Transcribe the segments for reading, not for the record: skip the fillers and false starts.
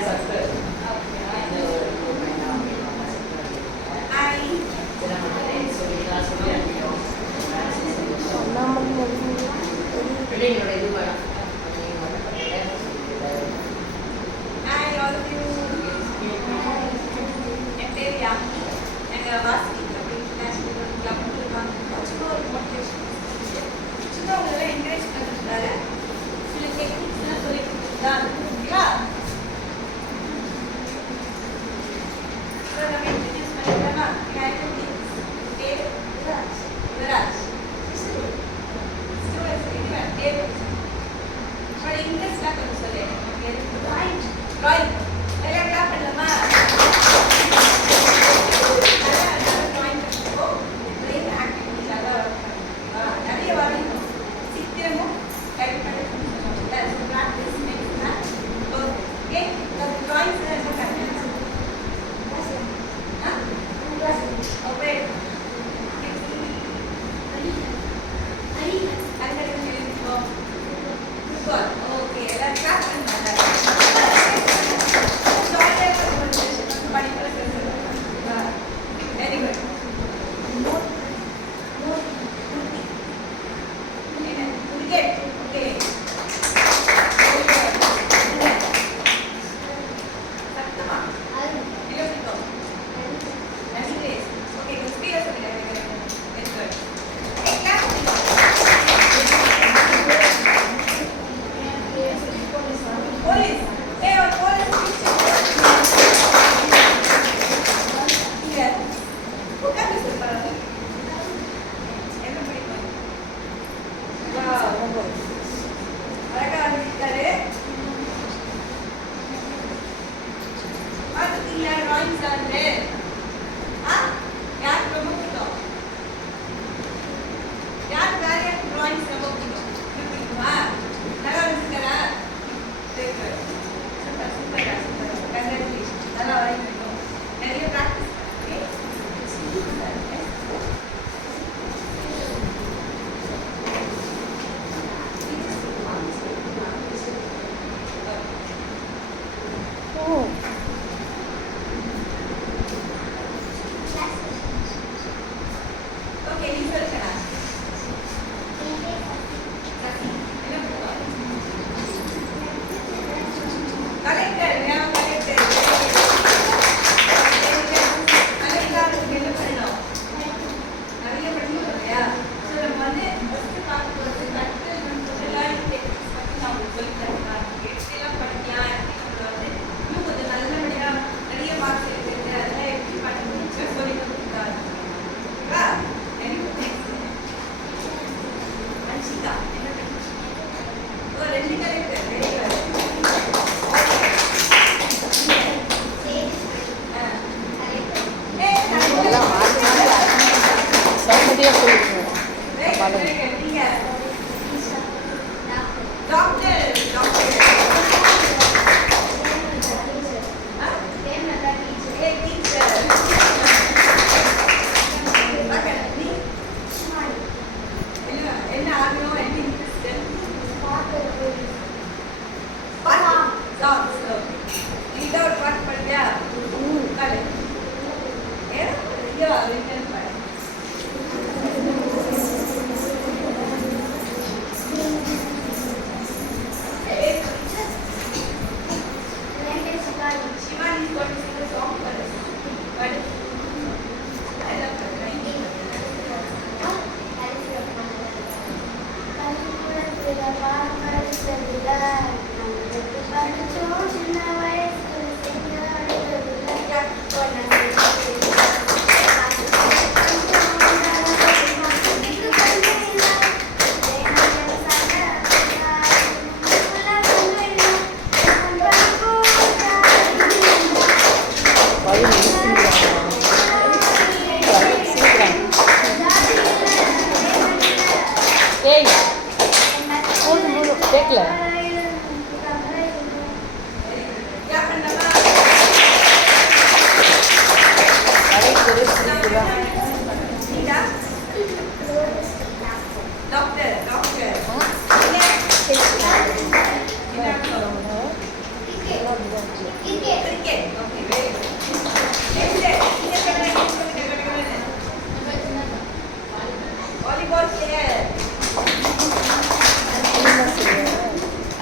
Doctor.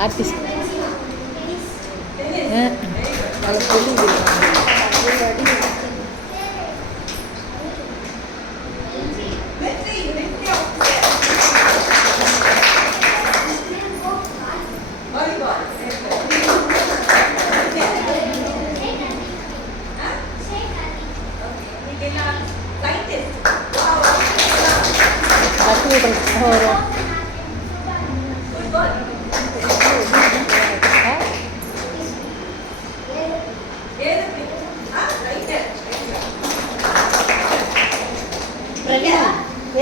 Artist அதை சொல்லி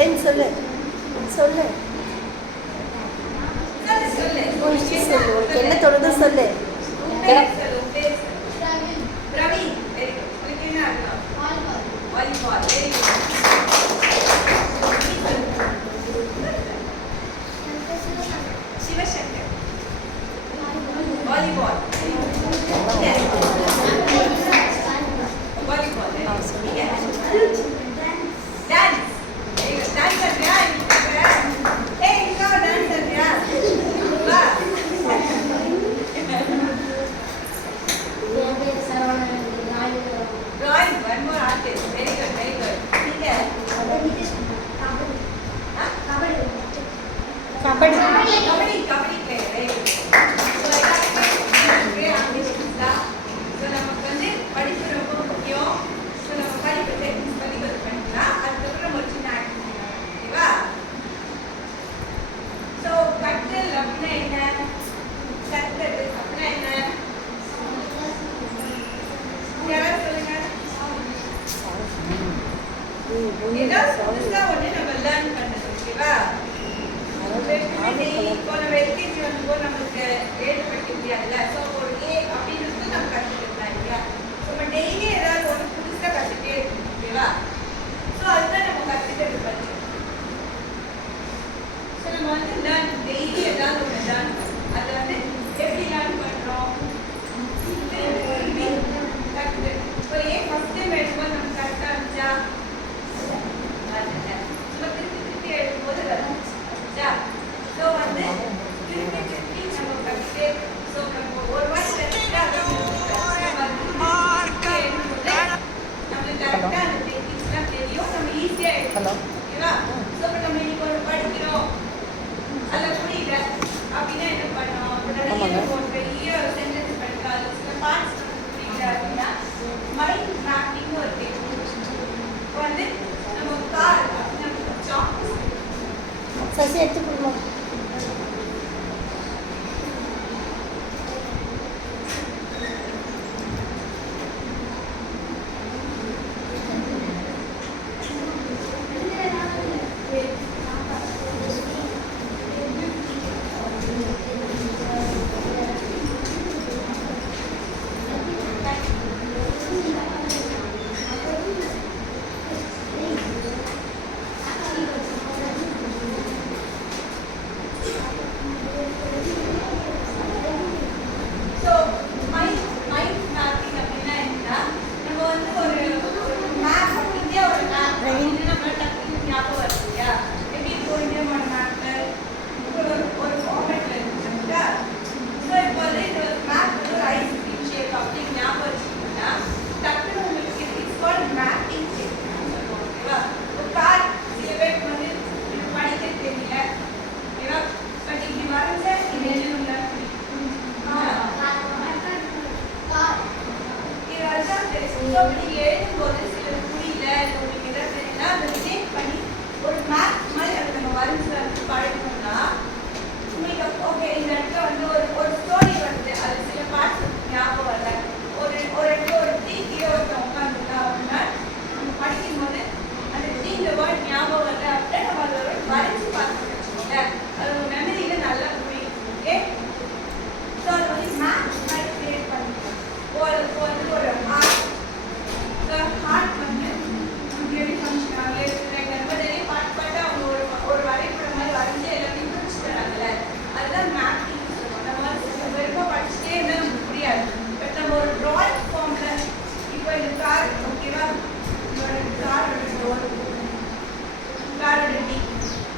ஏன் சொல்லு சொல்லு உனக்கு என்ன தோணுது சொல்லு. சசி எடுத்து கொடுமா.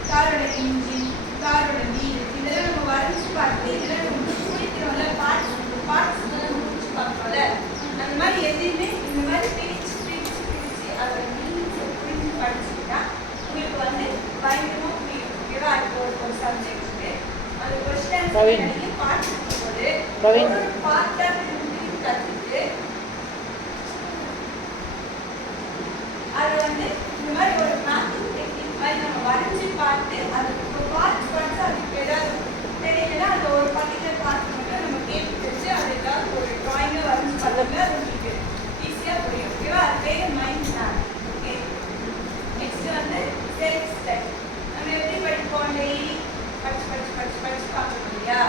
காரோட இன்ஜின், காரோட வீல் இதெல்லாம் நம்ம வரைஞ்சி பார்த்து இதெல்லாம் பார்ட்ஸ் முடிச்சு பார்க்கணும்ல அந்த மாதிரி எதையுமே இந்த மாதிரி பிரிச்சு அதை நீங்கள் புரிஞ்சு படிச்சுக்கிட்டா உங்களுக்கு வந்து பயங்கரமாக புரியும். ஓகேவா? இப்போ ஒரு சப்ஜெக்ட் இருக்கு அந்த கொஸ்டின் நிறைய பார்ட்ஸ் இருக்கும்போது ஒரு பார்ட்டாக திரும்பி கற்றுட்டு அதை வந்து இந்த மாதிரி ஒரு மேப்பிங் டெக்னிக் மாதிரி நம்ம வரைஞ்சி பார்த்து அது பார்ட்ஸ் அதுக்கு ஏதாவது தெரியலன்னா அந்த ஒரு பர்டிகுலர் பார்ட் மட்டும் நம்ம கேட்டு வச்சு அது ஏதாவது ஒரு ட்ராயிங்காக வரைஞ்சி பார்த்தோம்னா அது உங்களுக்கு ஈஸியாக புரியும். ஓகேவா? அது பேர் மைண்ட் மேப். ஓகே, நெக்ஸ்ட் வந்து செல்ஃப் ஸ்டடி. நம்ம எப்படி படிப்போம்? டெய்லி படிச்சு பார்க்கணும் இல்லையா?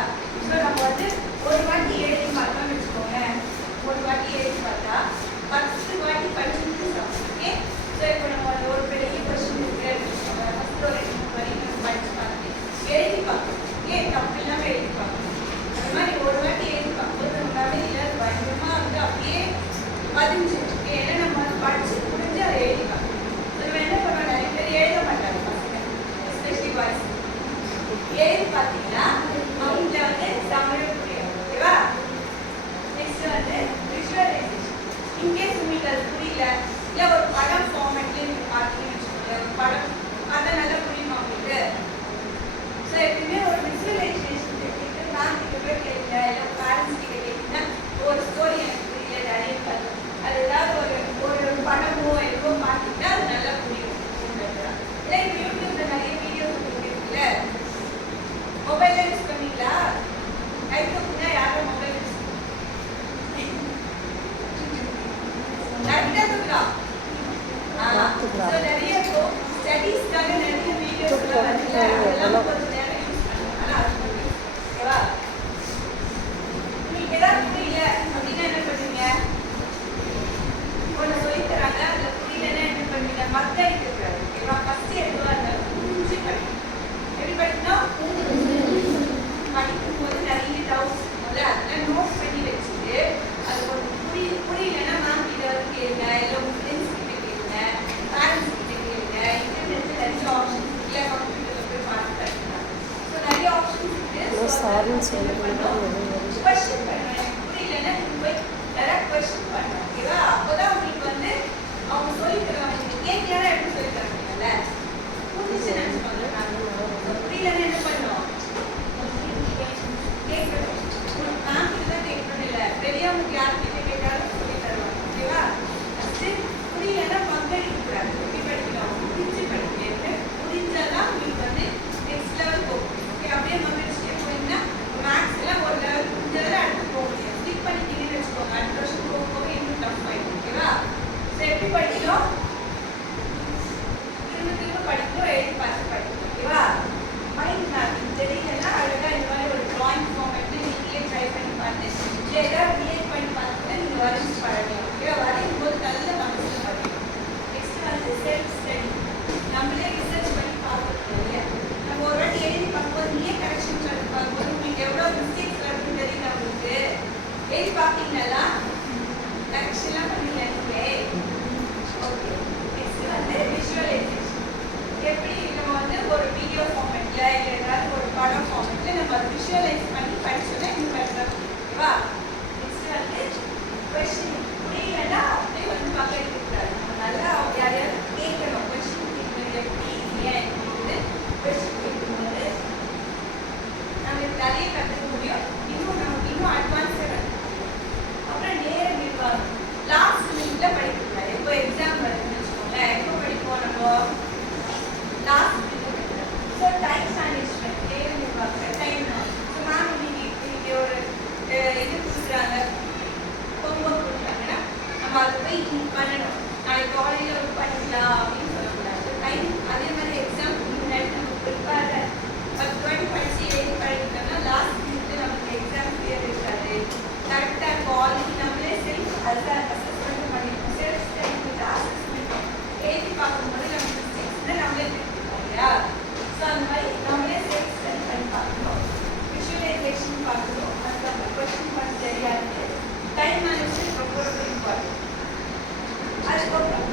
ஸோ நம்ம வந்து ஒரு வாட்டி எழுதி பார்த்தோம்னு வச்சுக்கோங்க. ஒரு வாட்டி எழுதி பார்த்தா 10 வாட்டி படிச்சு முடிச்சோம். ஓகே, ஸோ இப்போ நம்ம வந்து ஒரு பெரிய கொஸ்டின் இருக்கு ஃபஸ்ட் ஒரு 2 வரி நம்ம படிச்சு பார்த்து எழுதி பார்க்கணும். ஓகே, தப்பு இல்லாமல் எழுதி பார்க்கணும். அந்த மாதிரி ஒரு வாட்டி எழுதி பார்க்கும்போது நம்ம மெமரியில் அது பயங்கரமாக வந்து அப்படியே பதிஞ்சு. ஓகே, ஏன்னா நம்ம அதை படிச்சு முடிஞ்சு அதை எழுதி பார்க்கணும். நம்ம என்ன பண்ணுவோம்? நிறைய பேர் எழுத மாட்டாங்க பசங்க, எஸ்பெஷலி பாய்ஸ். எழுதி பார்த்தீங்கன்னா அவங்கள வந்து தமிழ் புரியும். ஓகேவா? நெக்ஸ்ட் வந்து விஷுவலைசேஷன். இன்கேஸ் உங்களுக்கு அது புரியல இல்லை ஒரு படம் ஃபார்மேட்லேயே நீங்கள் பார்த்தீங்கன்னு வச்சுக்கோங்க, ஒரு படம் அதை நல்லா புரியுமா உங்களுக்கு? ஸோ எப்பயுமே ஒரு விசுவலைசேஷன் டெக்னிக்கு நான் கிட்ட போய் கேட்கல இல்லை பேரண்ட்ஸ் கிட்ட கேட்டீங்கன்னா ஒரு ஸ்டோரி எனக்கு புரியல நிறைய கதை அது ஏதாவது ஒரு படமோ எதுவோ பார்த்தீங்கன்னா அது நல்லா புரியும். இல்லை இப்போ யூடியூப்ல நிறைய வீடியோஸ் இருக்குல்ல, மொபைலில் யூஸ் பண்ணீங்களா? கை தூக்குனா யாரும் மொபைல் யூஸ் கரெக்டாக தூக்கலாம். நிறைய ஸ்டடீஸ்க்காக நிறைய வீடியோஸ் வருதுல்ல, அதெல்லாம் கொஞ்சம் நேரம் யூஸ் பண்ணுறதுனால அது பண்ணுங்க. ஓகேவா? உங்களுக்கு ஏதாவது புரியல அப்படின்னா என்ன பண்ணுவீங்க? ஒன்று சொல்லி தராங்க, அதில் புரியலன்னா என்ன பண்ணுவீங்க? மற்ற இருக்கிறாரு. ஓகேவா? ஃபஸ்ட்டு எதுவாக இருந்தாலும் புரிஞ்சு படிக்கணும். எப்படி படிக்கணும்? படிக்கும்போது நிறைய டவுட்ஸ் இருக்கும்போது அதெல்லாம் நோட் பண்ணி வச்சுட்டு அது கொஞ்சம் புரியலன்னா மேம் கிட்ட வந்து கேளுங்க, இல்லை உங்கள் ஃப்ரெண்ட்ஸ் கிட்ட கேளுங்க, பேரண்ட்ஸ் கிட்ட கேளுங்க. இன்டர்நெட்டில் நிறைய ஆப்ஷன்ஸ் இல்லை, கம்ப்யூட்டரில் போய் பார்த்து படிக்கலாம். ஸோ நிறைய ஆப்ஷன்ஸ் இருக்குது. கொஸ்டின் பண்ணுவேன். எனக்கு புரியலன்னா நீங்கள் போய் டேரக்ட் கொஸ்டின் பண்ணுவேன். ஓகேவா? அப்போ தான் உங்களுக்கு வந்து அவங்க சொல்லித் தருவாங்க. நீங்கள் கேட்கலன்னா எப்படி சொல்லித் தருவாங்கல்ல, புரிஞ்சு நினச்சிப்பாங்க. புரியலன்னா என்ன பண்ணுவோம்? கேட்கணும். மேம் கிட்ட தான் கேட்கணும், இல்லை பெரியவங்களுக்கு யார்கிட்ட கேட்டாலும் சொல்லி தருவாங்க. ஓகேவா? ஃபஸ்ட்டு புரியலன்னா பங்களிக்கக்கூடாது. எப்படி படிக்கணும்? புரிஞ்சு படிக்கணும். புரிஞ்சாதான் உங்களுக்கு வந்து நெக்ஸ்ட் லெவல் போக முடியும். ஓகே, அப்படியே மகிழ்ச்சியே போயிங்கன்னா மேக்ஸ் எல்லாம் ஒரு லெவல் புரிஞ்சதில் அடுத்து போக முடியும். ஸ்கிப் பண்ணிக்கிட்டேன்னு வச்சுக்கோங்க, அடுத்த வருஷம் போக போக இன்னும் டஃப் ஆகிடும். ஓகேவா? ஸோ எப்படி படிக்கணும்? திரும்ப படிக்கணும், எழுதி பார்த்து படிக்கணும். ஓகேவா? மைண்ட் மேப்பிங் தெரியலன்னா அழகாக இந்த மாதிரி ஒரு ட்ராயிங் ஃபார்மேட்டு நீங்களே ட்ரை பண்ணி பார்த்து இல்லை ஏதாவது ரிலேட் பண்ணி பார்த்து நீங்கள் வரைஞ்சி பழகலாம். ஓகேவா? வரையும் போது நல்ல மனசில் படிக்கணும். நெக்ஸ்ட் வந்து செல்ஃப் ஸ்டடி. நம்மளே ரிசர்ச் பண்ணி பார்க்கணும் இல்லையா? நம்ம ஒரு வாட்டி எழுதி பார்க்கும்போது நீயே கரெக்ஷன் பண்ணி பார்க்கும்போது உங்களுக்கு எவ்வளோ மிஸ்டேக்ஸ் வருதுன்னு தெரியல. உங்களுக்கு எழுதி பார்த்தீங்கன்னா கரெக்ஷன்லாம் பண்ணல நீங்கள். ஓகே, நெக்ஸ்ட் வந்து விஷுவலைசேஷன். எப்படி நம்ம வந்து ஒரு வீடியோ ஃபார்மேட்ல இல்லை ஏதாவது ஒரு படம் ஃபார்மேட்ல நம்ம அதை விஷுவலைஸ் பண்ணி படிச்சோன்னா இன்னும் பெட்டராக இருக்கும். ஓகேவா? நெக்ஸ்ட் வந்து கொஸ்டின். புரியலன்னா அப்படியே வந்து மக்கள் இருக்கக்கூடாது. நம்ம நல்லா யாரையாவது கேட்கணும். கொஸ்டின் கேட்கணும். எப்படி ஏன் இருக்குது கொஸ்டின் கேட்கும்போது நம்மளுக்கு நிறைய கற்றுக்க முடியும். நமக்கு இன்னும் அட்வான்ஸாக கற்றுக்க முடியும். அப்புறம் நேர நிர்வாகம். லாஸ்ட் மினிட்ல படிக்கக்கூடாது. எப்போ எக்ஸாம் வருதுன்னு வச்சுக்கோங்களேன், எப்போ படிப்போம் நம்ம? லாஸ்ட் மினிட்ல. ஸோ டைம் மேனேஜ்மெண்ட், நேர நிர்வாகம், டைம். ஸோ மேம் இன்னைக்கு ஒரு இது கொடுக்குறாங்க, ஹோம்ஒர்க் கொடுக்குறாங்கன்னா நம்ம அதை போய் இன்னைக்கு பண்ணணும், நாளைக்கு காலையில் வந்து பண்ணிக்கலாம் அப்படின்னு சொல்லக்கூடாது. டைம் அதே மாதிரி எக்ஸாம் முன்னாடி நம்ம ப்ரிப்பேர்டாக 10 வாட்டி படித்து எழுதி படிக்கிட்டோம்னா லாஸ்ட் மினிட்ல நமக்கு எக்ஸாம் கிளியர் இருக்காது. கரெக்டாக இருக்கும். ஆல்ரெடி நம்மளே செல்ஃப் அசஸ்மெண்ட் பண்ணிருக்கோம். செல்ஃப் ஸ்டடி வித் அசஸ்மெண்ட் எழுதி பார்க்கும்போது நமக்கு மிஸ்டேக்ஸ்னால் நம்மளே தெரிஞ்சுக்கோம் இல்லையா? ஸோ அந்த மாதிரி நம்மளே செல்ஃப் ஸ்டடி பண்ணி பார்க்கணும். விஷுவலைசேஷன் பார்க்கணும். அதுக்கப்புறம் கொஸ்டின் பண்ண தெரியாது. டைம் மேனேஜ்மெண்ட் ரொம்ப ரொம்ப இம்பார்ட்டன்ட். அதுக்கப்புறம்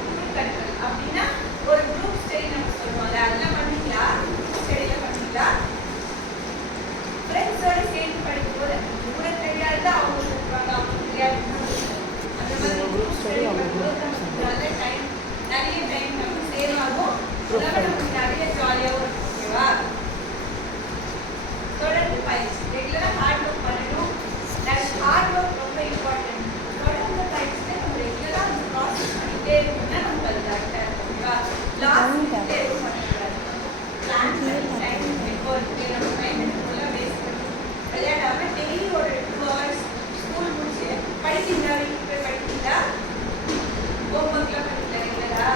இருக்கு நம்ம மைண்ட் ஃபுல்லாக வேஸ்ட் பண்ணி விளையாடாம டெய்லி ஒரு 2 hours ஸ்கூல் முடிச்சு படிக்கிறீங்களா, வீட்டுக்கு போய் படிக்கிறீங்களா, ஹோம்ஒர்க்லாம் பண்ணிக்கலாம் இல்லைடா,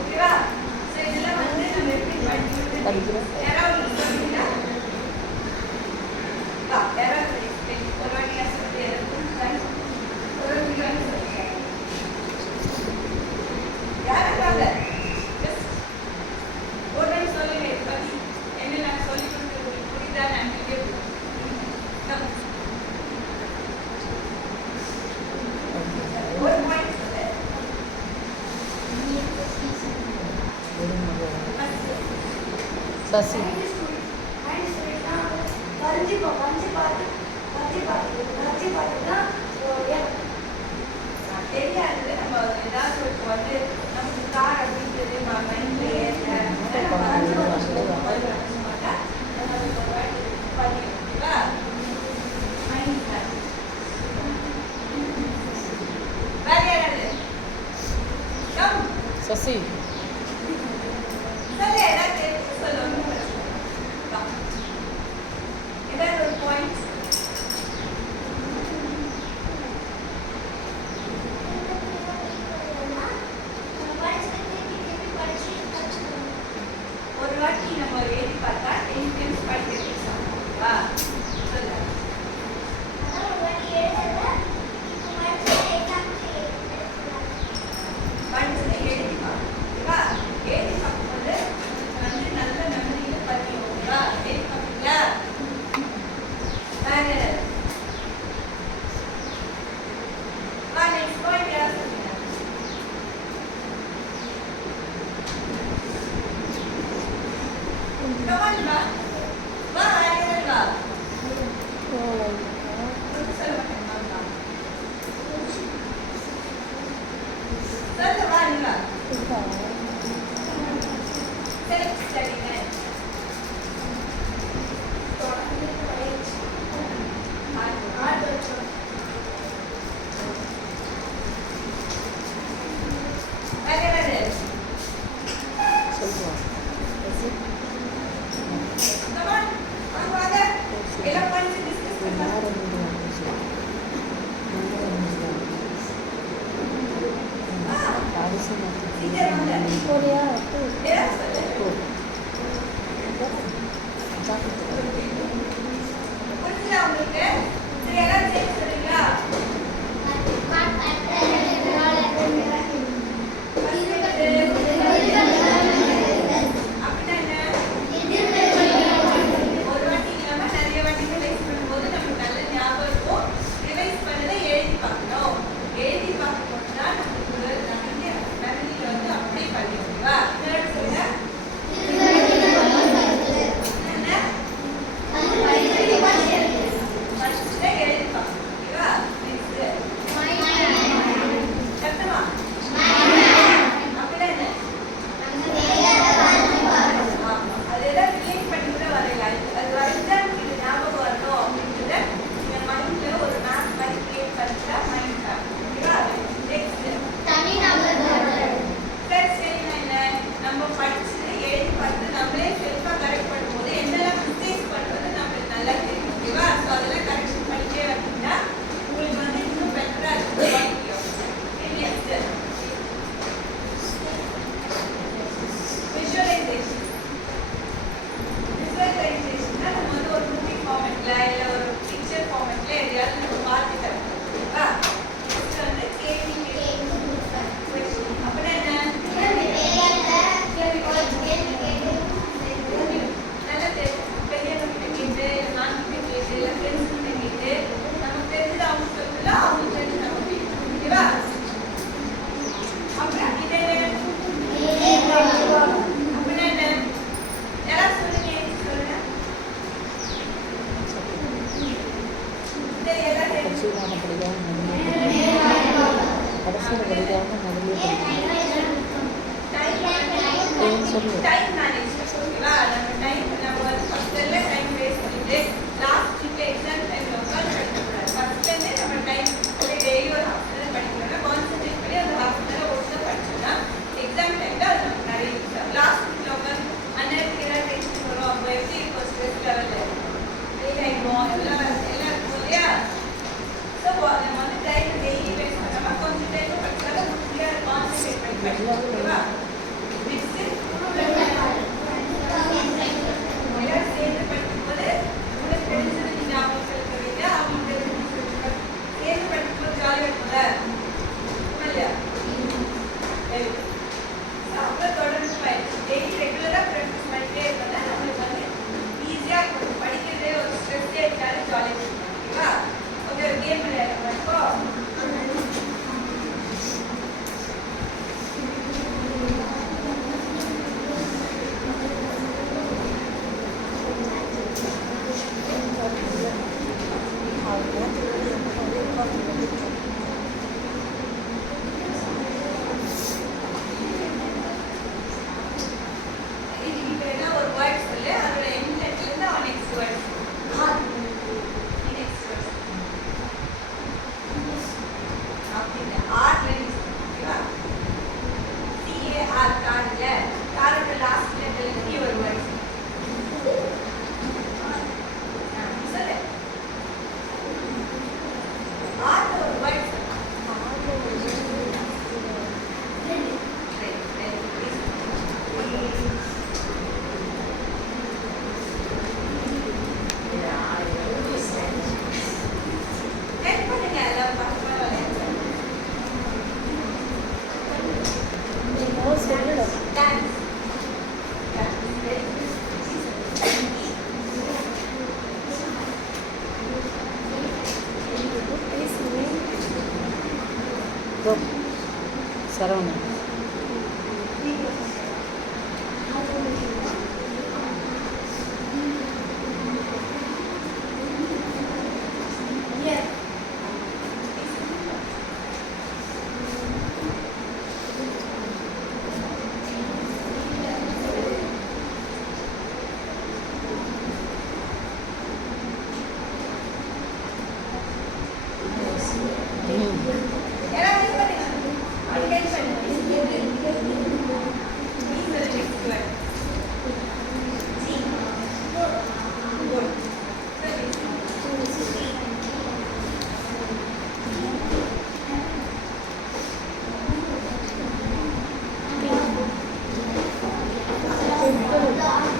ஓகேவா? ஸோ இதெல்லாம் வந்து நம்ம எப்படி படிக்கிறோம் யாராவது சொல்லுங்களா? யாராவது explain ஒரு வாட்டியா சொல்லி ஒரு வாட்டி சொல்லுங்க. யாராவது just ஒரு வாட்டி சொல்லுங்க. இதை பத்தி என்ன நான் சொல்லி கொடுத்தது புரியுதா? நான் ஒரு பாயிண்ட் சொல்லு. சசி தெரியாது. நம்ம ஏதாவது இப்போ வந்து நமக்கு கார் அப்படின்றது மைண்ட்ல வேற யாராவது சசி சொல்லு. ஏதாவது சொல்லணும் ஏதாவது ஒரு பாயிண்ட் ஒரு வாட்டி நம்ம எழுதி பார்த்தா 10 times படிக்க எக்ஸாம் வா சொல்லு. படிச்சு எழுதிப்பா, ஓகேவா? எழுதி பார்க்கும்போது வந்து நல்ல மெமரியில பதியும், ஓகேவா? எழுதி பார்ப்பீங்களா? வேற வா நெக்ஸ்ட் பாயிண்ட் யார் சொல்லுங்க. Come on, va. Va, ahí va. ¿Dónde se lo va a quemar, va? ¿Dónde va, va? Self-study, man. Sini,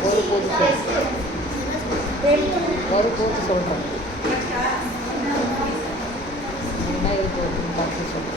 ஒரு போது சொல். டென்த்து ஒரு போது சொல்கிறேன். கரெக்டா? என்ன இருக்கு பார்த்து சொல்கிறேன்.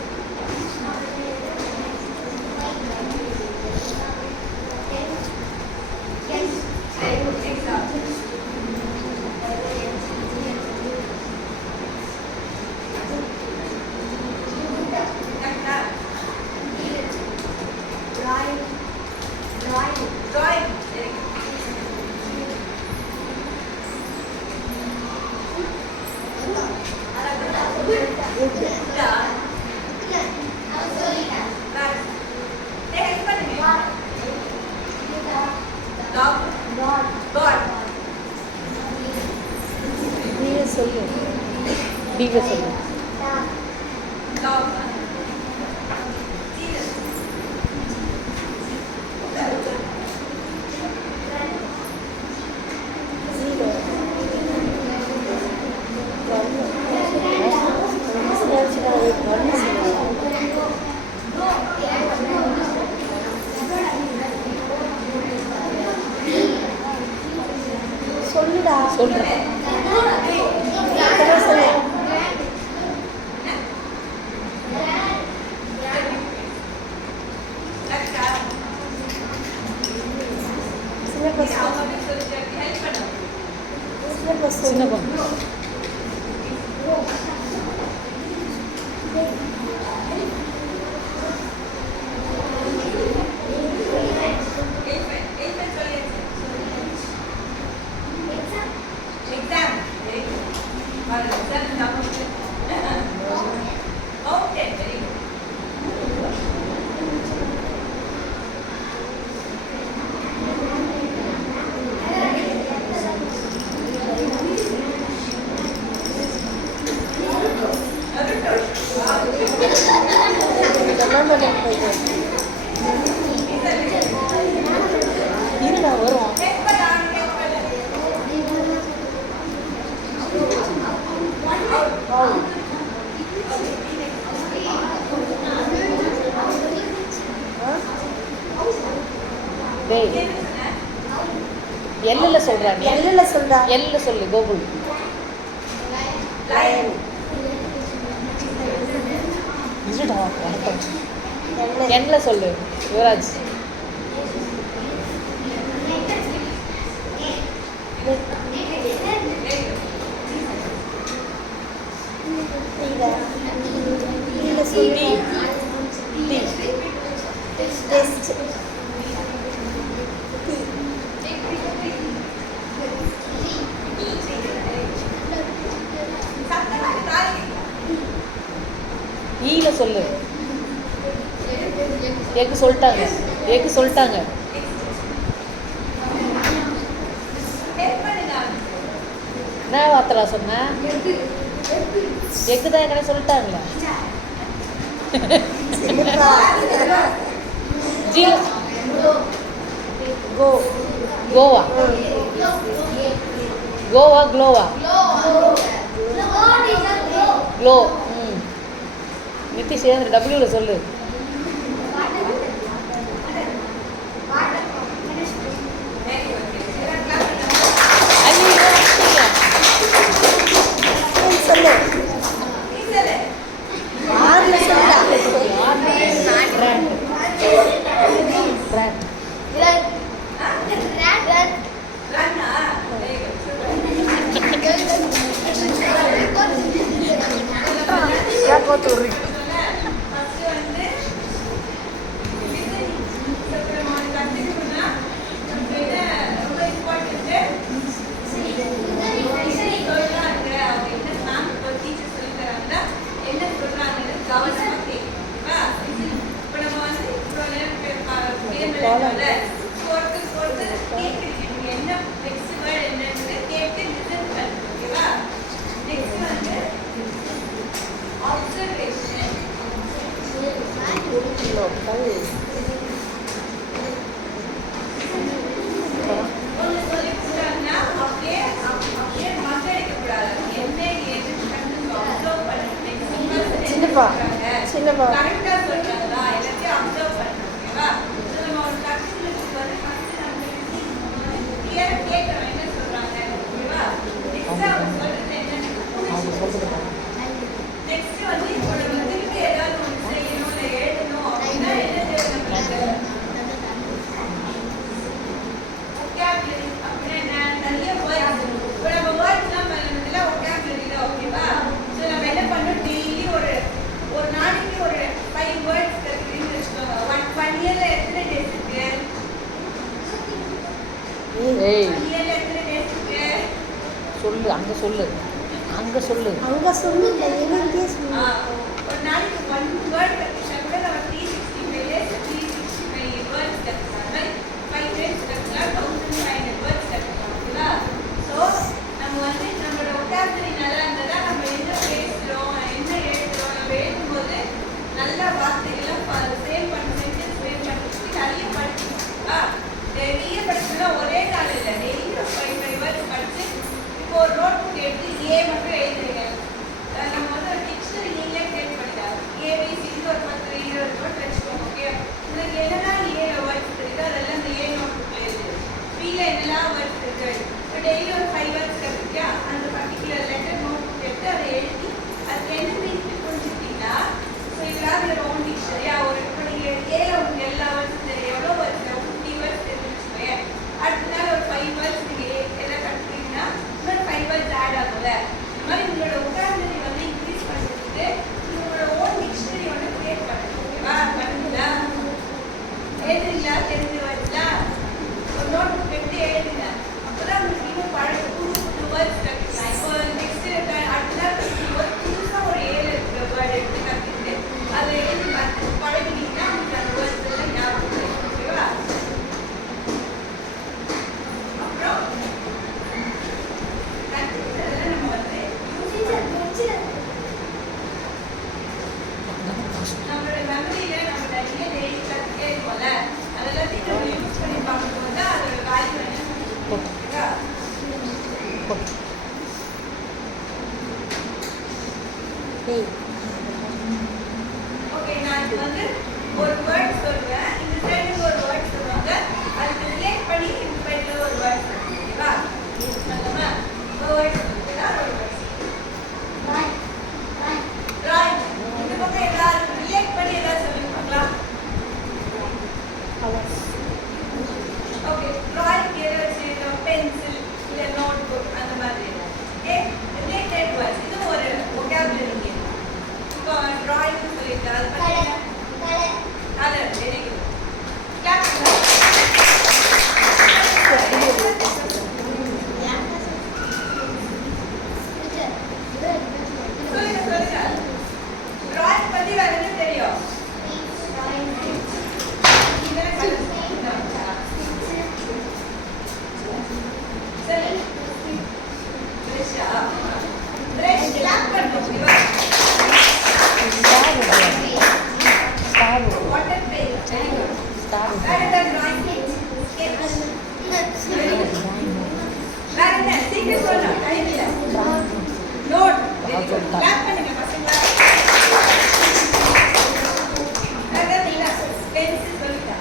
நீயே சொல்லு. டிவியை சொல்லு. ஜீரோ சொல்லுடா. சொல்கிறேன். சொல்லு. சிலபஸ் சிலபஸ் சின்ன சொல்லு. பொண்ணு. இதெல்லாம் பண்ணிட்டு இருடா வரும். டேய் எல்ல சொல்கிறாங்க. எல்லில் சொல்டா. எல்ல சொல்லு கோகுல். லயன் இருடா வணக்கம். எல்லை எண்ல சொல்லு யுவராஜ். டீடா. டீல சொல்லு. டி. டெஸ்ட் டீ ஈல சொல்லு. எக்கு சொல்லிட்டாங்க. எக்கு சொல்லிட்டாங்க. என்ன வார்த்தை சொன்னேன்? எக்கு தான் ஏற்கனவே சொல்லிட்டாங்களே. சின்னப்பா. ஜீல கோ கோவா. கோவா க்ளோவா. க்ளோ. ம் நிதிஷ் டபிள்யூவில் சொல்லு. சொல்லு. ஆறுல சொல்லுடா. பிராண்ட். பிராண்ட். யார் போட்டு விடுறீங்க? சின்னப்பா சின்னப்பா ஏய் நீல எத்தனை பேசிட்டு சொல்லு அங்கே சொல்லு அங்கே சொல்லு அங்க சொல்லுங்க எங்கே சொல்லுங்க ஒரு நாளைக்கு 1 வேர்ட் கற்றுச்சா கூட நம்ம 365 days 365 வேர்ட்ஸ் கற்றுக்கலாம் மாதிரி 5 days கற்றுக்கலாம் 1500 வேர்ட்ஸ் கற்றுக்கலாம் ஓகேவா ஸோ நம்ம வந்து நம்மளோட ஒட்டாந்தரி நல்லா இருந்ததா நம்ம என்ன பேசுகிறோம் என்ன எழுதுகிறோம் நம்ம எழுதும்போது நல்ல வார்த்தைகளை சேவ் பண்ணி சென்டென்ஸ் சேவ் பண்ணி நிறைய படிக்கணும் நிறைய படிச்சுன்னா ஒரே நாள் இல்லை டெய்லி 5 வேர்ட்ஸ் படிச்சு இப்போ ஒரு நோட் புக் எடுத்து ஏ மட்டும் எழுதுறீங்க நம்ம வந்து ஒரு டிக்ஷனரி நீங்களே கிரியேட் பண்ணிட்டாங்க ஏபிசிடி ஒரு 10 20 நோட் வச்சுக்கோங்க ஓகே உங்களுக்கு என்னெல்லாம் ஏல வேர்ட்ஸ் இருக்குது அதெல்லாம் இந்த ஏ நோட் புக்ல எழுது பில என்னெல்லாம் வேர்ட்ஸ் இருக்கு இப்போ டெய்லி ஒரு 5 வேர்ட்ஸ் கற்றுக்கிட்டா அந்த பர்டிகுலர் லெட்டர் நோட் புக் எடுத்து அதை எழுதி அது என்ன மீனிங் புரிஞ்சுக்கிட்டீங்கன்னா ஸோ இதெல்லாம் ஒரு ஓன் டிக்ஷனரியா ஒரு இப்போ நீங்கள் ஏல உங்களுக்கு எல்லா வேர்ட்ஸும் தெரியும் எவ்வளோ வேர்ட்ஸ் 50 வேர்ட்ஸ் தெரிஞ்சுக்கோங்க அடுத்த நாள் ஒரு 5 வேர்ட்ஸ் நீங்கள் எல்லாம் கற்றுக்கிட்டீங்கன்னா இன்னொரு 5 வேர்ட்ஸ் ஆட் ஆகும்ல இந்த மாதிரி உங்களோட உட்கார்ந்ததை வந்து இன்க்ரீஸ் பண்ணுறதுக்கு உங்களோட ஓன் டிக்ஷனரி ஒன்று கிரியேட் பண்ணுங்க ஓகேவா பண்ணுங்களா எழுதுறீங்களா தெரிஞ்சு வேர்ட்ஸ்லா ஒரு நோட் புக் எடுத்து எழுதுங்க அப்போ தான் உங்களுக்கு இன்னும் பழக புது புது வேர்ட்ஸ் கற்றுக்கலாம் இப்போ நெக்ஸ்ட் அடுத்த நாள் ஒரு புதுசாக ஒரு ஏழு இருக்கிற வேர்டு எடுத்து கற்றுக்கிட்டு அதை எழுதி பார்த்து பழகினீங்கன்னா உங்களுக்கு அந்த வேர்ட்ஸ் எல்லாம் ஞாபகம் இருக்கும் ஓகேவா அப்புறம் கற்றுக்கிறதுல நம்ம வந்து நம்மளோட மெமரியில நம்ம நிறைய டெய்லி கற்றுக்கே இருக்கோம்ல அதெல்லாத்தையும் நம்ம யூஸ் பண்ணி பார்க்கும்போது அதோட வேல்யூ என்ன ஓகேவா ஓகே நான் இப்போ வந்து ஒரு வேர்ட் சொல்லுவேன் இந்த சைடுல ஒரு வேர்ட் சொல்லுவாங்க அதுக்கு ரிலேட் பண்ணி இந்த சைடுல ஒரு வேர்ட் ஓகேவா சொல்லலாமா ஒரு வேர்ட் சொல்லுங்க ஒரு வேர்ட் ரைட் இந்த பக்கம் எல்லாரும் ரிலேட் பண்ணி ஏதாவது சொல்லுங்க பார்க்கலாம் ஓகே ட்ராயிங் ஏதாச்சும் பென்சில் இல்லை நோட் புக் அந்த மாதிரி ஓகே ரிலேட்டட் வேர்ட்ஸ் இது ஒரு vocabulary கேம் இப்போ ட்ராயிங் சொல்லிட்டு அது பற்றி கலர் வெரி குட் கிளாப் சொல்லுங்க சொல்லுங்க ட்ராயிங் பற்றி வேற என்ன தெரியும் இதெல்லாம் கலர் சரி பிரஷா பிரஷ் கிளாப் பண்ணுங்க வாட்டர் பெயின் வெரி குட் வேற என்ன டிராயிங் ஸ்கெட்ச் வெரி குட் வேற என்ன சீக்கிரம் சொல்லணும் டைம் இல்ல நோட் வெரி குட் கிளாப் பண்ணுங்க பசங்களா வேற என்ன பென்சில் சொல்லிட்டா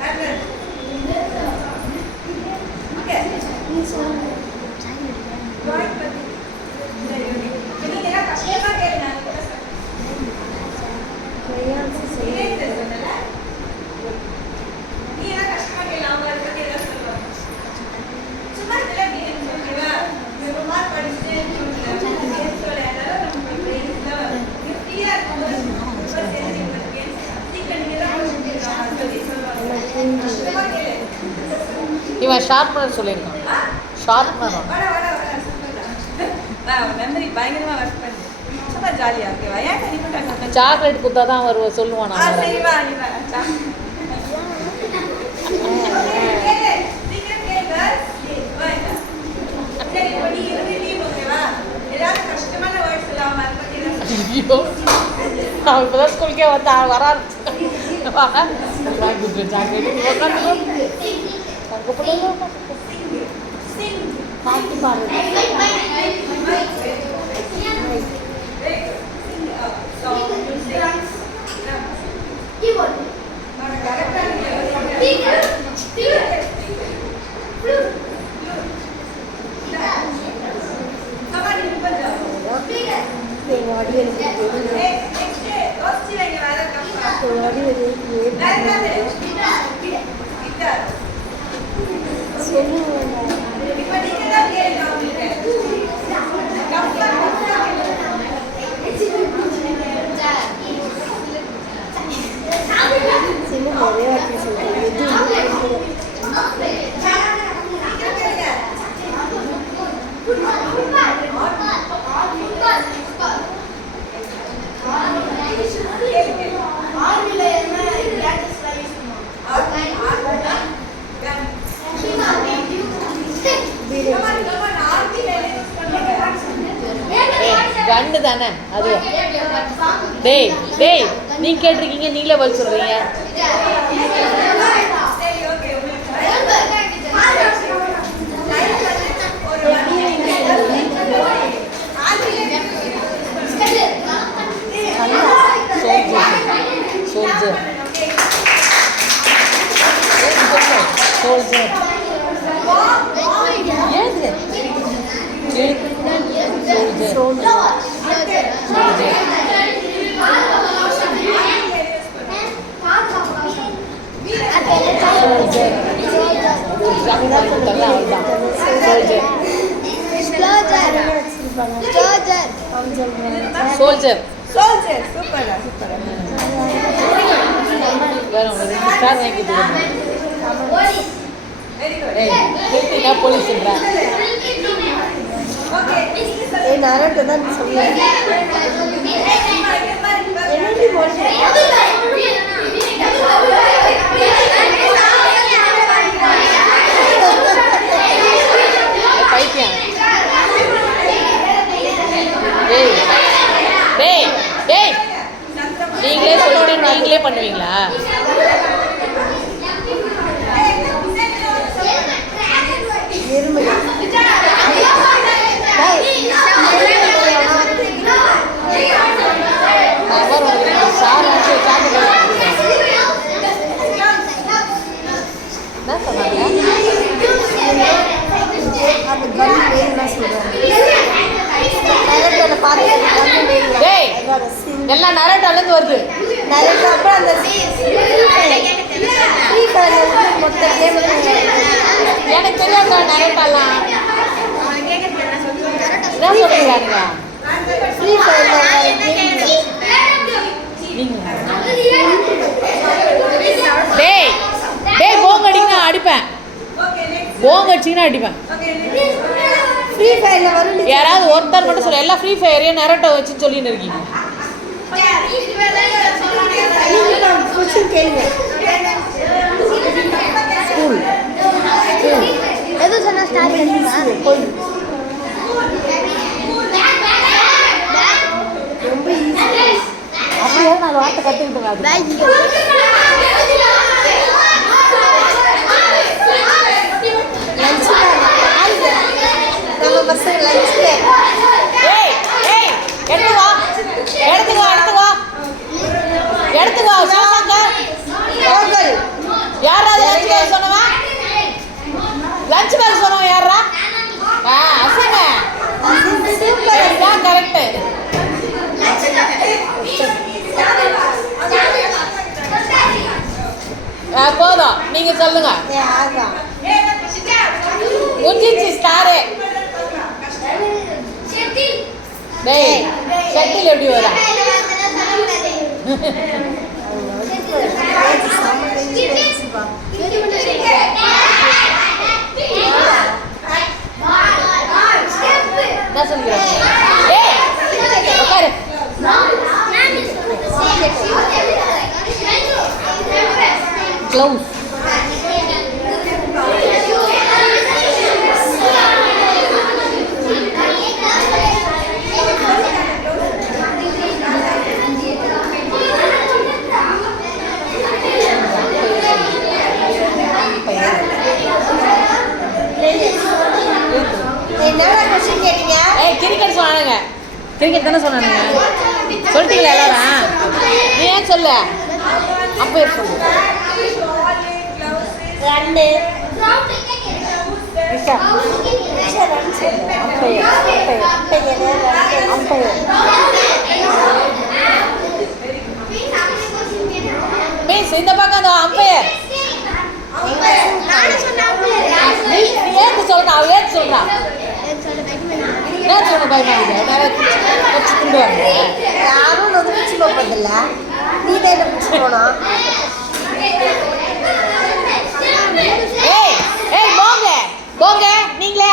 வேற ஓகே டிராயிங் பத்தி சரி ஓகே நீங்க எல்லாம் கஷ்டமா கேளுங்க நான் கூட சொல்றேன் நீ எல்லாம் கஷ்டமா கேளு அவங்க அதை பத்தி ஏதாவது சொல்லுவாங்க சும்மா இதெல்லாம் கேள்வி சொல்லுவா ரொம்ப மார்க் படிச்சுட்டு சொல்ல அதெல்லாம் நம்ம பிரெயின்ல ஃப்ரீயா இருக்கும்போது சீக்கிரம் நீங்க தான் சொல்லி சொல்லுவாங்க கஷ்டமா கேளு இவன் ஷார்ப்னர் சொல்லியிருக்கான் ஷார்ப்னர் மெமரி பயங்கரமா ஒர்க் பண்ணு சும்மா ஜாலியா ஓகேவா ஏன் நீ மட்டும் சாக்லேட் குத்தா தான் வருவ சொல்லுவான் நான் சரி வா நீ வா சீக்கிரம் கேளு சரி இப்போ நீ இருந்து லீவ் ஓகேவா ஏதாவது கஷ்டமான வேர்ட்ஸ் இல்லாம அதை பத்தி ஐயோ அவன் இப்போதான் ஸ்கூலுக்கே வந்தா வரான் சாக்லேட் பாட்டு பாடு Chocolate. கண்டு தானே அது. டேய் டேய் நீங்க கேட்டிருக்கீங்க, நீங்களே பதில் சொல்றீங்க. சரி ஓகே சோல்ஜர் சோல்ஜர் ஏது சோல்ஜர் சோல்ஜர் சூப்பர் வேற உங்களுக்கு ஸ்டார் வாங்கிட்டு வெரி குட் கேட்டீங்க போலீஸ்ன்றா. ஓகே நரட்டு தான் நீ சொல்லுவேன். என்னடி பைத்தியம். டேய் டேய் டேய் நீங்களே சொல்லிட்டு நீங்களே பண்ணுவீங்களா? என்ன சொன்னாங்க? அது பலி வேணும்னா சொல்றேன். நரட்டோட பார்த்து டேய் எல்லாம் நரட்டாலேருந்து வருது. நரட்டு அப்புறம் அந்த ஃப்ரீ ஃபயர்ல மொத்த கேம் எனக்கு தெரியாத நரட்டாலாம் என்ன சொல்றீங்க? ஃப்ரீ ஃபயர்ல டேய் டேய் போங்க அடிங்க அடிப்பேன். போங்க அடிச்சிங்கன்னா அடிப்பேன். ஃப்ரீ ஃபயர்ல வரும். யாராவது ஒருத்தர் மட்டும் சொல்ல. எல்லாம் ஃப்ரீ ஃபயரையும் நரட்டை வச்சு சொல்லின்னு இருக்கீங்க. கொஸ்டின் கேளுங்க. ஸ்கூல் எது சொன்னா ஸ்டார்ட் பண்ணுவா? ரொம்ப ஈஸி. அப்படியே நான் வார்த்தை கற்றுக்கிட்டு அது லஞ்ச் நம்ம பஸ் லஞ்ச் ஏய் ஏய் எடுத்து வா எடுத்து வா எடுத்து வா எடுத்து வா சோசாங்க ஓகே. யாராவது லஞ்ச் பேக் சொன்னவா? லஞ்ச் பேக் சொன்னவன் யாரா? அசங்க சூப்பர் கரெக்ட். போதும் நீங்க சொல்லுங்க. ஆகா முடிஞ்சிச்சு ஸ்டாரு. டேய் ஷட்டில் எப்படி வரா? என்ன சொல்லுங்க? ஏய் உட்காரு. க்ளவுஸ் என்னடா கொஸ்டின் கேட்டீங்க? ஏய் கிரிக்கெட் சொன்னானுங்க. கிரிக்கெட் தானே சொன்னானுங்க. சொல்லிட்டீங்களா எல்லாரும்? நீ ஏன் சொல்ல? அம்பையர் சொல்லு. ரன்னு நிஷா நிஷா ரன் சொல்லு. அம்பையர் அம்பையர் அம்பையர் மிஸ் இந்த பக்கம் அந்த அம்பையர். நானே சொன்னேன். நீ ஏன் சொல்ற? அவ ஏன் சொல்றா? என்ன சொல்ற பயமா இருக்கு? நிறைய வச்சு திண்டுவாங்க. யாரும் வந்து பிடிச்சி போகிறதில்ல. நீ தான் என்ன பிடிச்சி போனோம். ஏய் ஏய் போங்க போங்க. நீங்களே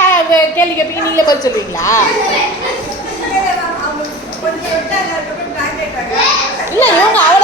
கேள்வி கேட்பீங்க, நீங்களே பதில் சொல்லுவீங்களா?